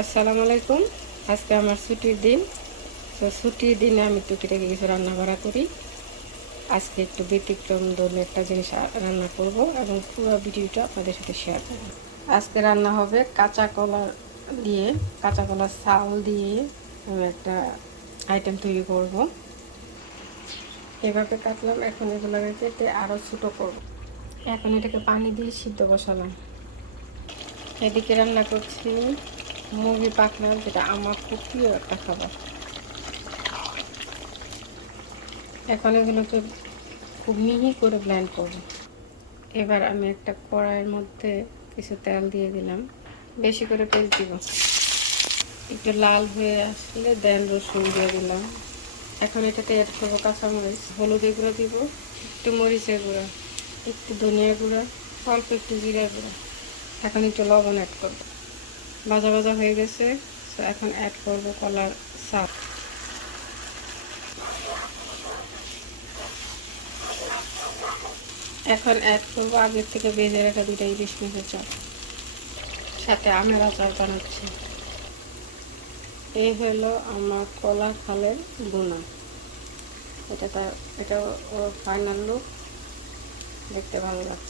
আসসালামু আলাইকুম। আজকে আমার ছুটির দিন। তো ছুটির দিনে আমি টুকিটাকি কিছু রান্না বাড়া করি। আজকে একটু ব্যতিক্রম ধরনের একটা জিনিস রান্না করব এবং পুরো ভিডিওটা আপনাদের সাথে শেয়ার করব। আজকে রান্না হবে কাঁচা কলা দিয়ে, কাঁচা কলার চাল দিয়ে আমি একটা আইটেম তৈরি করব। এভাবে কাটলাম, এখন এগুলোকে কেটে আরও ছোটো করব। এখন এটাকে পানি দিয়ে সিদ্ধ বসালাম। এদিকে রান্না করছি মুরগি পাখনা, যেটা আমার খুব প্রিয় একটা খাবার। এখন এগুলোকে খুব মিহি করে ব্লেন্ড করব। এবার আমি একটা কড়াইয়ের মধ্যে কিছু তেল দিয়ে দিলাম, বেশি করে তেল দিব। একটু লাল হয়ে আসলে দেন রসুন দিয়ে দিলাম। এখন এটাতে অ্যাড করবো কাঁচামরিচ, হলুদের গুঁড়ো দিব, একটু মরিচের গুঁড়া, একটু ধনিয়া গুঁড়া, অল্প একটু জিরা গুঁড়া। এখন একটু লবণ অ্যাড করবো। ভাজা ভাজা হয়ে গেছে, তো এখন অ্যাড করবো কলার চাপ। এখন অ্যাড করবো আগের থেকে ভেজে রাখা 2টা ইলিশ মাছের চাপ, সাথে আমের আচার বানাচ্ছি। এই হলো আমার কলা খালের বোনা। এটা ফাইনাল লুক, দেখতে ভালো লাগছে।